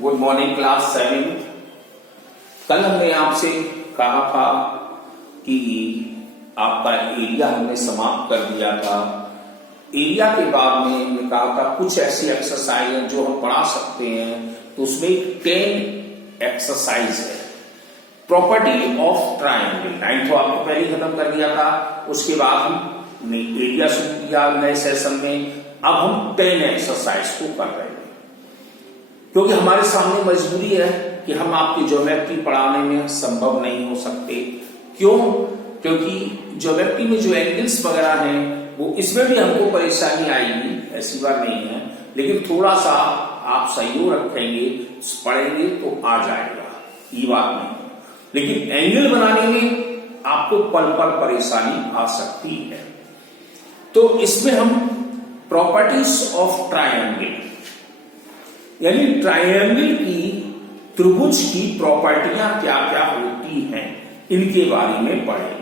Good morning class 7। कल हमने आपसे कहा था कि आपका एरिया हमने समाप्त कर दिया था। एरिया के बाद में हमने कहा था कुछ ऐसी एक्सरसाइज है जो हम पढ़ा सकते हैं, तो उसमें 10 एक्सरसाइज है। प्रॉपर्टी ऑफ ट्राइंगल 9 तो आपको पहले ही खत्म कर दिया था। उसके बाद हमने एरिया शुरू किया नए सेशन में। अब हम 10 एक्सरसाइज को कर रहे हैं क्योंकि हमारे सामने मजबूरी है कि हम आपकी ज्योमेट्री पढ़ाने में संभव नहीं हो सकते। क्यों? क्योंकि ज्योमेट्री में जो एंगल्स वगैरह हैं वो इसमें भी हमको परेशानी आएगी, ऐसी बात नहीं है, लेकिन थोड़ा सा आप सहयोग रखेंगे, पढ़ेंगे तो आ जाएगा, ये बात नहीं। लेकिन एंगल बनाने में आपको पल पल परेशानी आ सकती है। तो इसमें हम प्रॉपर्टीज ऑफ ट्राइंगल यानी ट्राइंगल की, त्रिभुज की प्रॉपर्टियां क्या क्या होती हैं इनके बारे में पढ़ेंगे।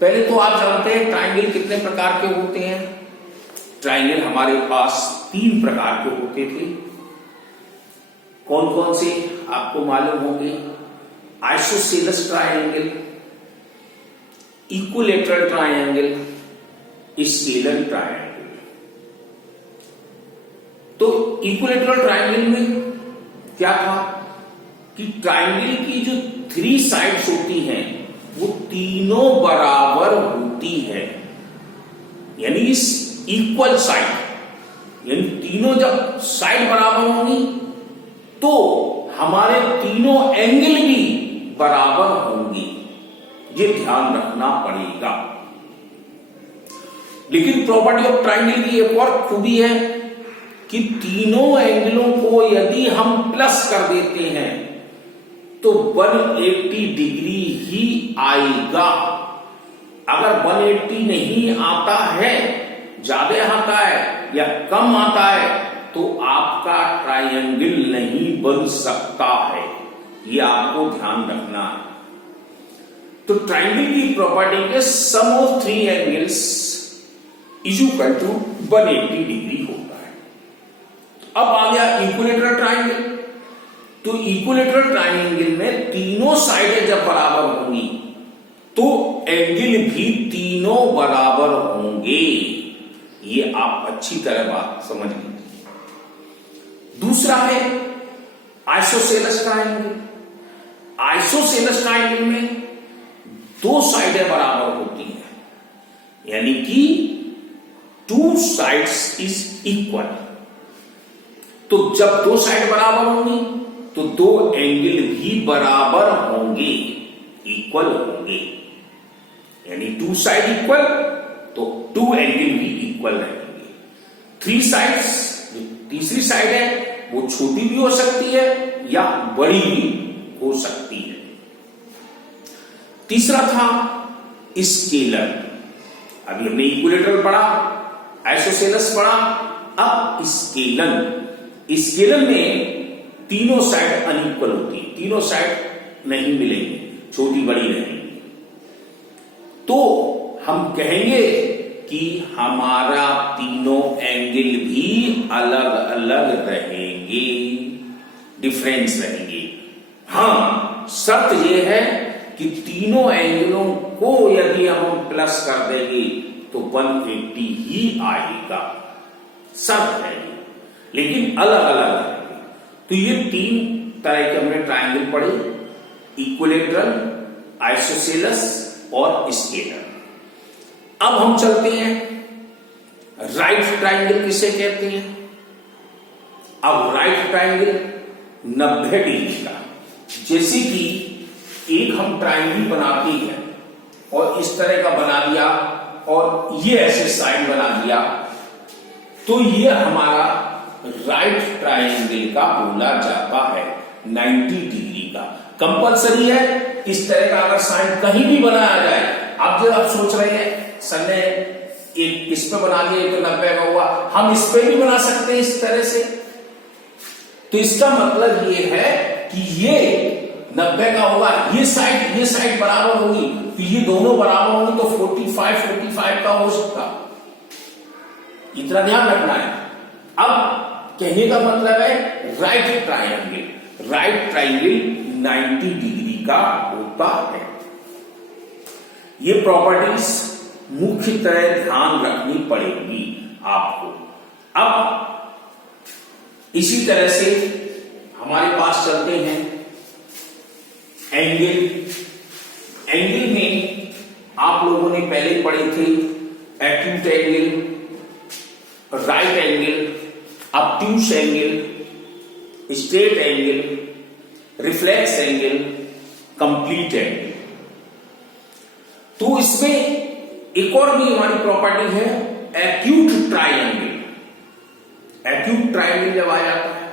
पहले तो आप जानते हैं ट्राइंगल कितने प्रकार के होते हैं। ट्राइंगल हमारे पास 3 प्रकार के होते थे। कौन कौन से आपको मालूम होंगे? Isosceles triangle, equilateral triangle, scalar triangle. तो इक्विलैटरल ट्राइंगल में क्या था कि ट्राइंगल की जो 3 साइड्स होती हैं वो तीनों बराबर होती है, यानी इक्वल साइड, यानी तीनों जब साइड बराबर होंगी तो हमारे तीनों एंगल भी बराबर होंगे। ये ध्यान रखना पड़ेगा। लेकिन प्रॉपर्टी ऑफ ट्राइंगल की एक और खूबी है कि तीनों एंगलों को यदि हम प्लस कर देते हैं तो 180 डिग्री ही आएगा। अगर 180 नहीं आता है, ज्यादा आता है या कम आता है, तो आपका ट्रायंगल नहीं बन सकता है। ये आपको ध्यान रखना है। तो ट्रायंगल की प्रॉपर्टी के sum of 3 angles is equal to 180 degree होता है। अब आ गया इक्विलैटरल ट्रायंगल। तो इक्विलैटरल ट्रायंगल में तीनों साइडें जब बराबर होंगी तो एंगल भी तीनों बराबर होंगे। ये आप अच्छी तरह बात समझ लीजिए। दूसरा है आइसोसेलेस ट्रायंगल। आइसोसेलेस ट्रायंगल में 2 साइडें बराबर होती हैं, यानी कि 2 साइड्स इज इक्वल। तो जब 2 साइड बराबर होंगी तो 2 एंगल भी बराबर होंगे, इक्वल होंगे, यानी 2 साइड इक्वल तो 2 एंगल भी इक्वल रहेंगे। 3 साइड्स, जो तीसरी साइड है वो छोटी भी हो सकती है या बड़ी भी हो सकती है। तीसरा था स्केलर। अभी हमने इक्विलैटरल पढ़ा, आइसोसेलेस पढ़ा, अब स्केलर। स्केलर में तीनों साइड अनइक्वल होती है, तीनों साइड नहीं मिलेंगी, छोटी बड़ी रहेंगी। तो हम कहेंगे कि हमारा तीनों एंगल भी अलग अलग रहेंगे, डिफरेंस रहेंगे। हां, शर्त यह है कि तीनों एंगलों को यदि हम प्लस कर देंगे तो 180 ही आएगा, शर्त है, लेकिन अलग अलग रहेंगे। तो ये 3 तरह के हमने ट्रायंगल पढ़े, इक्विलैटरल, आइसोसेलेस और स्केलर। अब हम चलते हैं राइट ट्रायंगल किसे कहते हैं। अब राइट ट्रायंगल 90 डिग्री का, जैसे कि एक हम ट्रायंगल बनाते हैं और इस तरह का बना दिया और ये ऐसे साइड बना दिया, तो ये हमारा राइट ट्रायंगल का बोला जाता है। 90 डिग्री का कंपलसरी है। इस तरह का अगर साइड कहीं भी बनाया जाए, आप जो आप सोच रहे हैं सर ने एक इस पे बना दिया तो 90 का हुआ, हम इस पे भी बना सकते हैं इस तरह से। तो इसका मतलब ये है कि ये 90 का होगा, ये साइड बराबर होगी, तो ये दोनों बराबर होंगे तो 45 का हो सकता। इतना ध्यान रखना है। अब कहने का मतलब है right triangle. Right triangle 90 degree का होता है। ये प्रॉपर्टीज मुख्यतः ध्यान रखनी पड़ेगी आपको। अब इसी तरह से हमारे पास चलते हैं एंगल। एंगल में आप लोगों ने पहले पढ़े थे acute angle, right angle, obtuse angle, straight angle, reflex angle, complete angle. तो इसमें एक और भी हमारी प्रॉपर्टी है एक्यूट ट्रायंगल। एक्यूट ट्रायंगल जब आ जाता है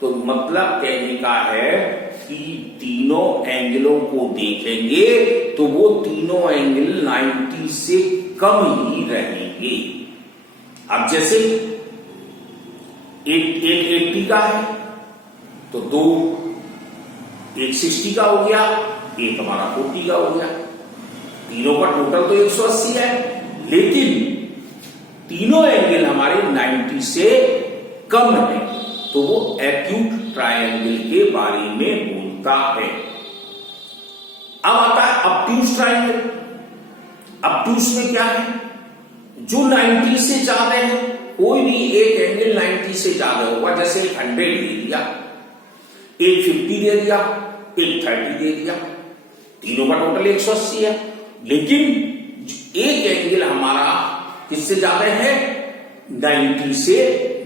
तो मतलब कहने का है कि तीनों एंगलों को देखेंगे तो वो तीनों एंगल 90 से कम ही रहेंगे। अब जैसे एक 80 का है तो दो, एक 60 का हो गया, एक हमारा 40 का हो गया। तीनों का टोटल तो 180 है, लेकिन तीनों एंगल हमारे 90 से कम है, तो वो एक्यूट ट्रायंगल के बारे में बोलता है। अब आता है ऑब्ट्यूस ट्रायंगल। ऑब्ट्यूस में क्या है, जो 90 से ज्यादा है, कोई भी एक एंगल 90 से ज्यादा होगा, जैसे एक 100 दे दिया, एक 50 दे दिया, एक 30 दे दिया, तीनों का टोटल 180 है, लेकिन एक एंगल हमारा किससे ज्यादा है, 90 से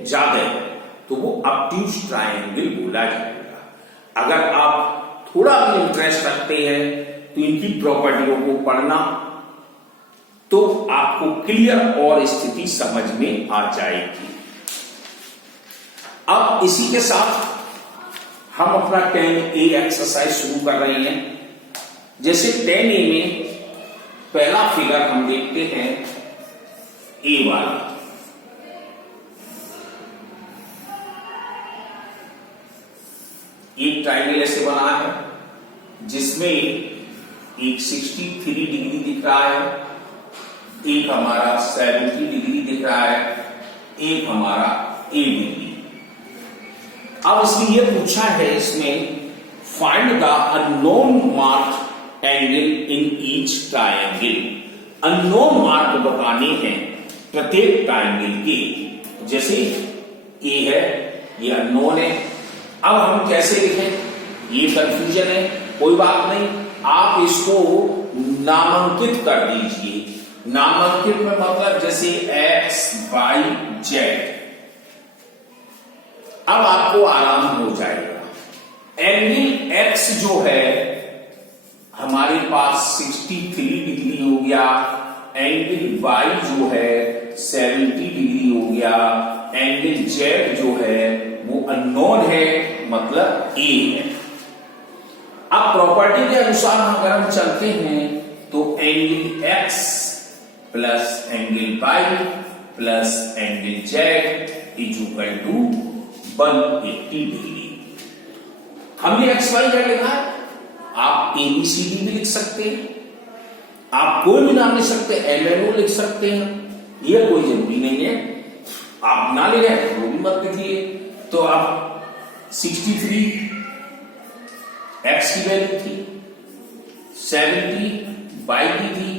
ज्यादा है, तो वो ऑब्ट्यूस ट्रायंगल बोला जाएगा। अगर आप थोड़ा भी इंटरेस्ट रखते हैं तो इनकी प्रॉपर्टियों को पढ़ना, तो आपको क्लियर और स्थिति समझ में आ जाएगी। अब इसी के साथ हम अपना 10A एक्सरसाइज शुरू कर रहे हैं। जैसे 10A में पहला फिगर हम देखते हैं ए वाला। एक ट्रायंगल ऐसे बना है जिसमें एक 63 डिग्री दिख रहा है, एक हमारा 70 डिग्री दिख रहा है, एक हमारा 80 डिग्री। अब इसमें यह पूछा है इसमें find the unknown mark angle in each triangle. Unknown mark बताने हैं प्रत्येक ट्रायंगल के। जैसे ए है, ये अननोन है। अब हम कैसे लिखें, ये कंफ्यूजन है, कोई बात नहीं, आप इसको नामांकित कर दीजिए। नामांकित में मतलब जैसे x, y, z। अब आपको आराम हो जाएगा। एंगल x जो है हमारे पास 63 डिग्री हो गया, एंगल y जो है 70 डिग्री हो गया, एंगल z जो है वो अननोन है, मतलब a है। अब प्रॉपर्टी के अनुसार अगर हम चलते हैं तो angle x plus angle y plus angle z is equal to 180 degree. हमने एक्स वाई जेड लिखा है, आप ABCD भी लिख सकते हैं, आप कोई भी नाम लिख सकते हैं, MNO लिख सकते हैं, यह कोई जरूरी नहीं है। आप ना ले रहे वो भी मत लिखिए। तो आप 63 x की वैल्यू थी, 70 y की थी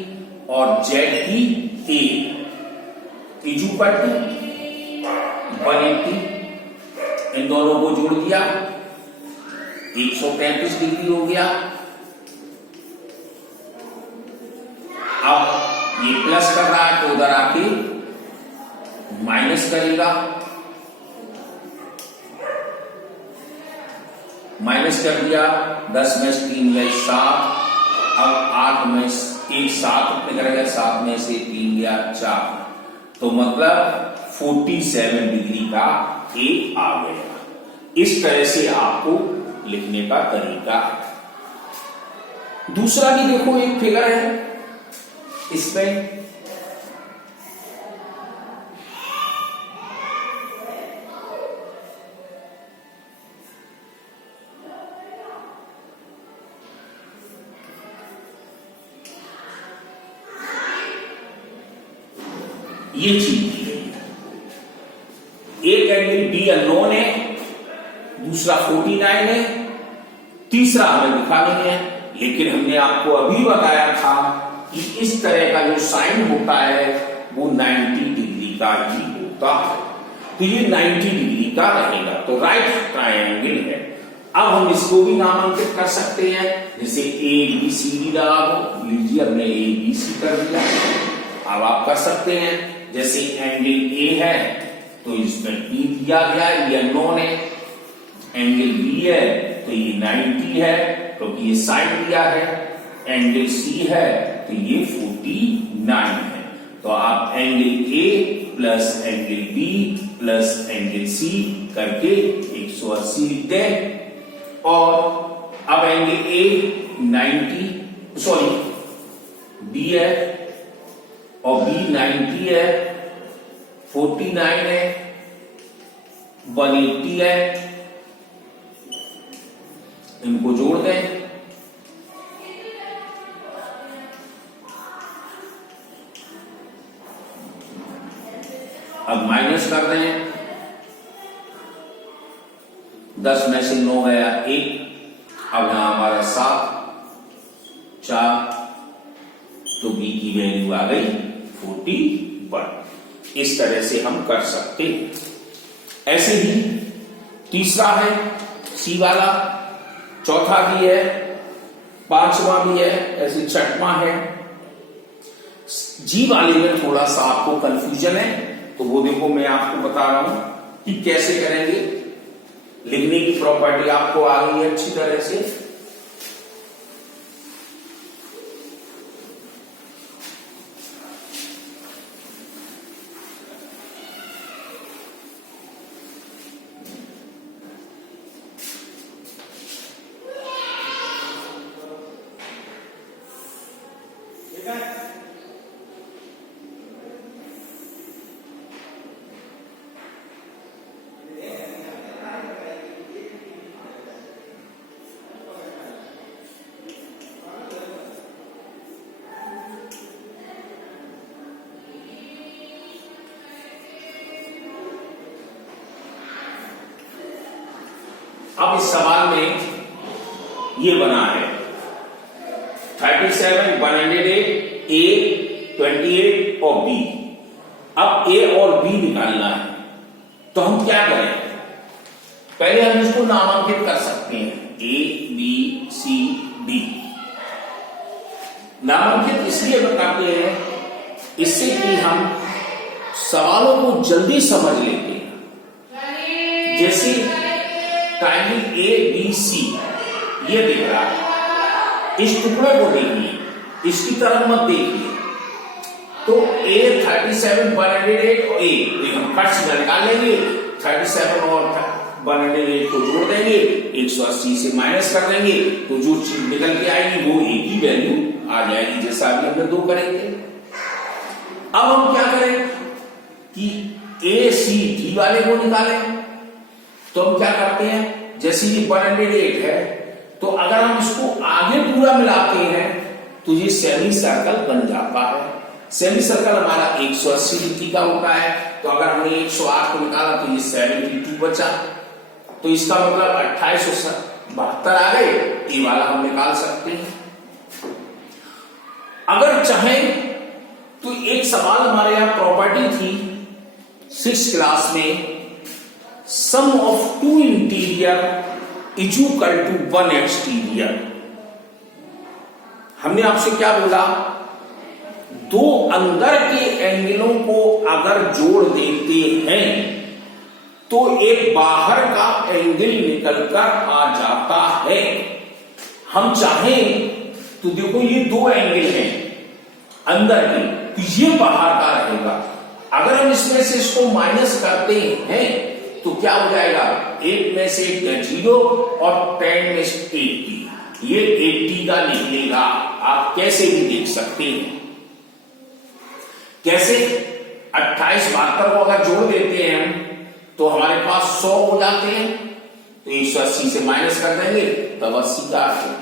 और z की a इज इक्वल टू 180। इन दोनों को जोड़ दिया 135 डिग्री हो गया। अब ये प्लस कर रहा है तो उधर आके माइनस करेगा, माइनस कर दिया, 10 में 3 गए 7, अब 8 में 1 7 निकलेगा, 7 में से 3 गया 4, तो मतलब 47 डिग्री का ए आ गया। इस तरह से आपको लिखने का तरीका है। दूसरा भी देखो, एक फिगर है इसमें ये चीज दी गई है। एक एंगल बी अननोन दूसरा 49 है, तीसरा हमें दिखा नहीं है, लेकिन हमने आपको अभी बताया था कि इस तरह का जो साइन होता है वो 90 डिग्री का ही होता है, तो ये 90 डिग्री का रहेगा, तो राइट ट्रायंगल है। अब हम इसको भी नामांकित कर सकते हैं, जैसे ABCD लगा दो, लीजिए हमने ABC कर दिया। अब आप कर सकते हैं, जैसे एंगल A है तो इसमें P दिया गया, ये नॉन है, एंगल B है तो ये 90 है क्योंकि ये साइन दिया है, एंगल C है तो ये 49 है, तो आप angle A plus angle B plus angle C करके 180 लिखते हैं। और अब एंगल A 90 B है और B 90 है, 49 है, 180 है, इनको जोड़ दें, अब माइनस कर रहे हैं, 10 में से 9 गया 1, अब यहां हमारा 7 4, तो B की वैल्यू आ गई 41। इस तरह से हम कर सकते हैं। ऐसे ही तीसरा है C वाला, चौथा भी है, पांचवा भी है, ऐसे छठवां है। G वाले में थोड़ा सा आपको कंफ्यूजन है, तो वो देखो मैं आपको बता रहा हूं कि कैसे करेंगे। लिखने की प्रॉपर्टी आपको आ गई है अच्छी तरह से। अब इस सवाल में ये बना है 37, 108, A, 28 और B। अब A और B निकालना है, तो हम क्या करें? पहले हम इसको नामांकित कर सकते हैं, A, B, C, D। नामांकित इसलिए बताते हैं इससे कि हम सवालों को जल्दी समझ लेते हैं। जैसे ट्रायंगल ABC ये दिख रहा है, इस टुकड़े को देखिए, इसकी तरफ मत देखिए, तो A 37, 108 और A हम कट सीधा निकाल लेंगे, 37 और 108 को जोड़ देंगे, 180 से माइनस कर देंगे, तो जो चीज निकल के आएगी वो A की वैल्यू आ जाएगी, जैसा अभी हमने 2 करेंगे। अब हम क्या करें कि ACD वाले को निकालें, तो हम क्या करते हैं, जैसे ये 108 है, तो अगर हम इसको आगे पूरा मिलाते हैं तो ये सेमी सर्कल बन जाता है। सेमी सर्कल हमारा 180 डिग्री का होता है, तो अगर हमने 108 को निकाला तो ये 72 बचा, तो इसका मतलब 2872 आ गए। ये वाला हम निकाल सकते हैं। अगर चाहें तो एक सवाल हमारे यहां प्रॉपर्टी थी 6th क्लास में, sum of 2 interior is equal to 1 exterior. हमने आपसे क्या बोला, 2 अंदर के एंगलों को अगर जोड़ देते हैं तो एक बाहर का एंगल निकलकर आ जाता है। हम चाहें तो देखो ये 2 एंगल हैं अंदर के, तो ये बाहर का रहेगा। अगर हम इसमें से इसको माइनस करते हैं तो क्या हो जाएगा, 8 में से 0 और 10 में से 80, ये 80 का निकलेगा। आप कैसे भी देख सकते हैं, कैसे 28 72 को अगर जोड़ देते हैं हम तो हमारे पास 100 हो जाते हैं, तो 180 से माइनस कर देंगे तब 80 का आ जाएगा,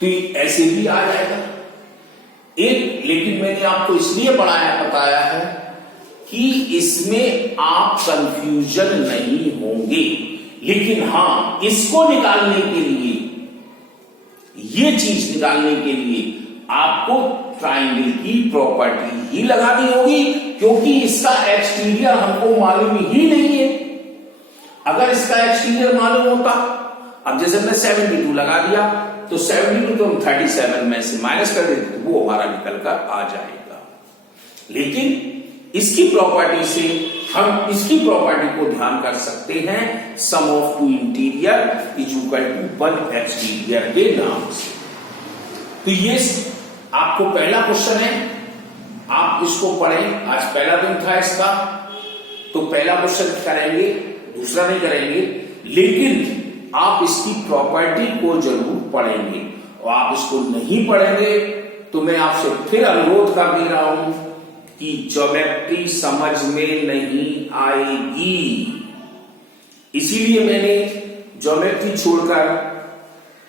तो ऐसे भी आ जाएगा एक। लेकिन मैंने आपको इसलिए बताया है कि इसमें आप कंफ्यूजन नहीं होंगे, लेकिन हां, इसको निकालने के लिए, ये चीज निकालने के लिए आपको ट्राइंगल की प्रॉपर्टी ही लगानी होगी, क्योंकि इसका एक्सटीरियर हमको मालूम ही नहीं है। अगर इसका एक्सटीरियर मालूम होता, अब जैसे हमने 72 लगा दिया, तो 72 तो हम 37 में से माइनस कर देते तो वो हमारा निकल कर आ जाएगा। लेकिन इसकी प्रॉपर्टी से हम इसकी प्रॉपर्टी को ध्यान कर सकते हैं, sum of two interior is equal to 1 exterior के नाम से। तो ये आपको पहला क्वेश्चन है, आप इसको पढ़ें। आज पहला दिन था इसका, तो पहला क्वेश्चन करेंगे, दूसरा नहीं करेंगे, लेकिन आप इसकी प्रॉपर्टी को जरूर पढ़ेंगे। और आप इसको नहीं पढ़ेंगे तो मैं आपसे फिर अनुरोध कर दे रहा हूं कि ज्योमेट्री समझ में नहीं आएगी। इसीलिए मैंने ज्योमेट्री छोड़कर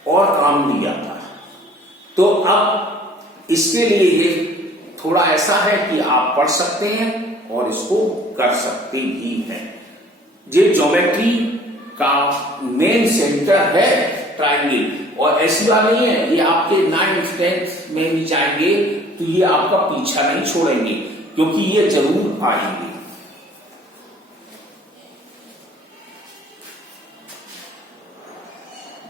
और काम दिया था। तो अब इसके लिए ये थोड़ा ऐसा है कि आप पढ़ सकते हैं और इसको कर सकते भी हैं। ये ज्योमेट्री का मेन सेंटर है ट्राइंगल, और ऐसी बात नहीं है, ये आपके 9th 10th में भी जाएंगे तो ये आपका पीछा नहीं छोड़ेंगे, क्योंकि ये जरूर आएंगे।